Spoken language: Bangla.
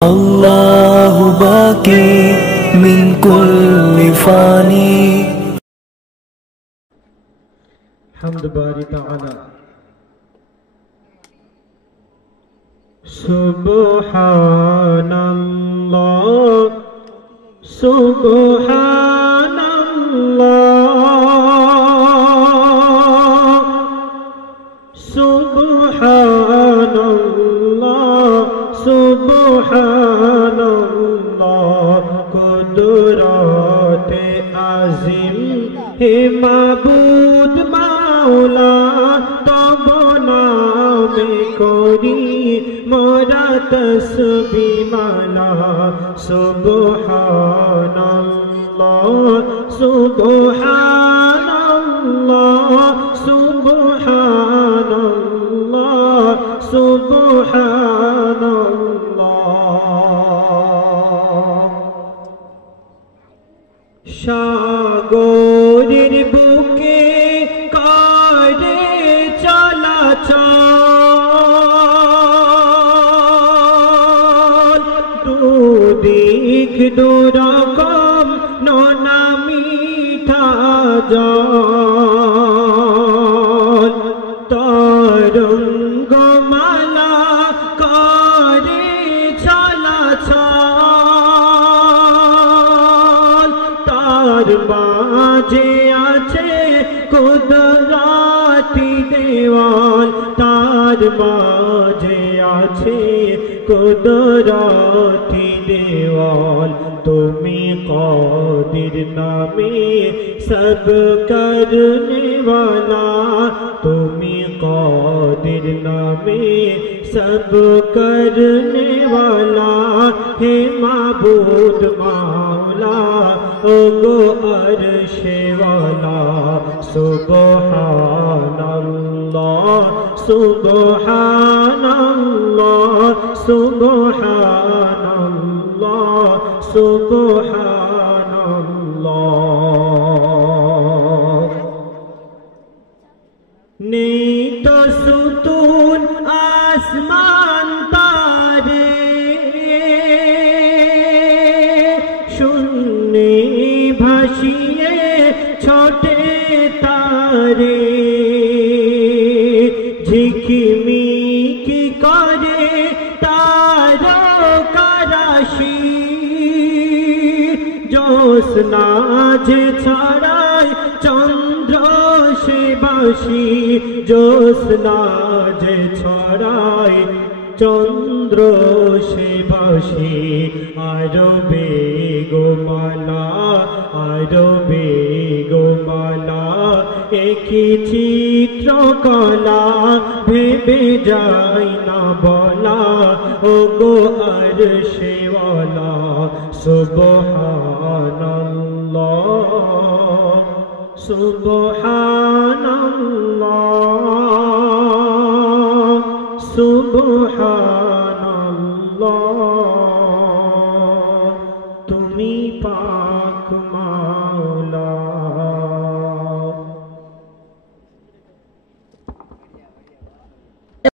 الله باقي من كل فاني. حمد باري تعالى. سبحان الله سبحان الله سبحان الله سبحان الله قدرت عظیم ہے معبود مولا تب نام کری মোরা তসবিহ মালা সুবহানাল্লাহ সুবহানাল্লাহ সুবহানাল্লাহ সুবহানাল্লাহ। সাগরের বুকে কারে চলাচল দুদিক দুরকম নোনা মিঠা জল তরঙ্গমালা করে চলাচল তার মাঝে আছে কুদরতি দেওয়াল তার মাঝে আছে কুদরতি দেওয়াল তুমি কাদির নামে সব করনে वाला তুমি কাদির নামে সব করনে वाला হে মাবুদ মাওলা ও গো আরশে वाला সুবহানাল্লাহ সুবহানাল্লাহ সুবহানাল্লাহ সুবহানাল্লাহ। নেই তো সুতুন আসমান তারে শূন্যে ভাসিয়ে ছোটে তারে ঝিকিমিকি করে তারকারাশি জ্যোৎস্না যে ছড়ায় চন্দ্র সে বাসি জ্যোৎস্না যে ছড়ায় চন্দ্র সে বাসি আরো বেগমালা আরো বেগমালা একই চিত্রকলা ভেবে যায় না বলা ও গো আরশে ওয়ালা সুবহানাল্লাহ সুবহানাল্লাহ সুবহানাল্লাহ।